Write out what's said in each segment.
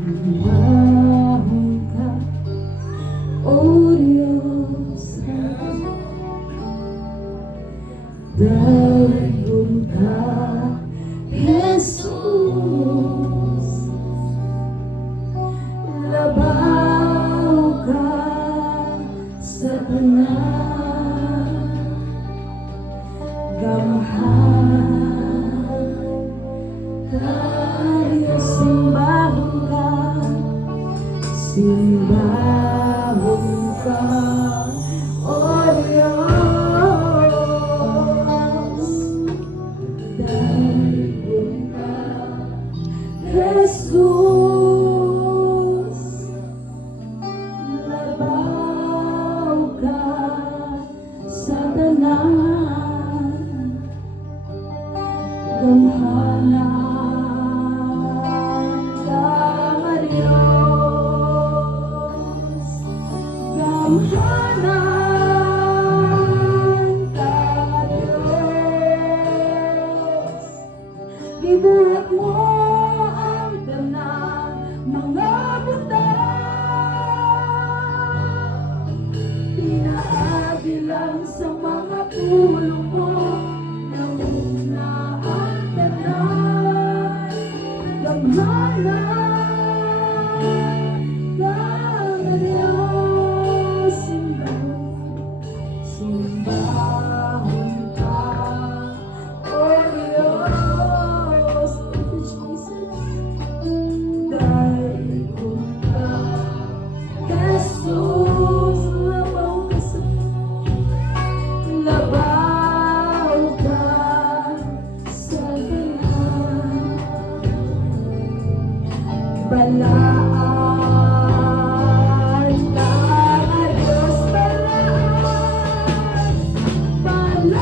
Mahal ka, O Diyos, daigod ka, Jesus. Labaw ka sa tanan, gamhan ka, Diyos, simbahon ka, simbahon ka, O Diyos, daigod ka, Jesus. Labaw ka sa tanan, gamhanan ka, Diyos, gamhanan ka, Diyos. Gibuhat mo ang tanang mga butang, pinaagi lang sa mga pulo mo, nauna ang tanan, gamhanan ka, Diyos, simbahon ka, O Diyos. Thank you, Jesus. Daigod ka, Jesus. Labaw ka sa, labaw ka sa tanan, balaan ka, Diyos, balaan, balaan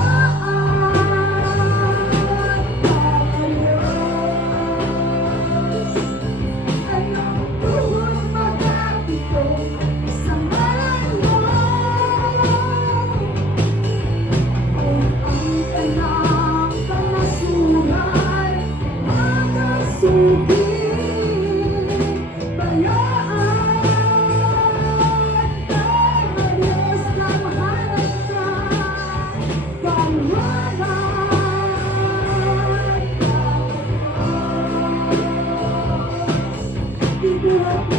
ka, Diyos. Anong tuhod magkapito sa ngalan mo? Kung ang kanang kamasuran makasugid, balaan ka, Diyos, gamhanan ka, gamhanan ka, Diyos. Gibuhat